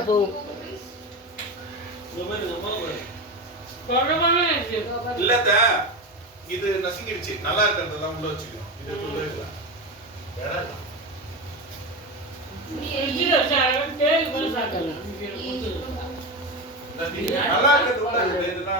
போகும். இல்லத்த இது நசுங்கிடுச்சு. நல்லா இருக்கிறதெல்லாம் உள்ள வச்சுக்கணும். இது சொல்லவே இல்லை. நல்லா இருக்கிறது உள்ள இதுனா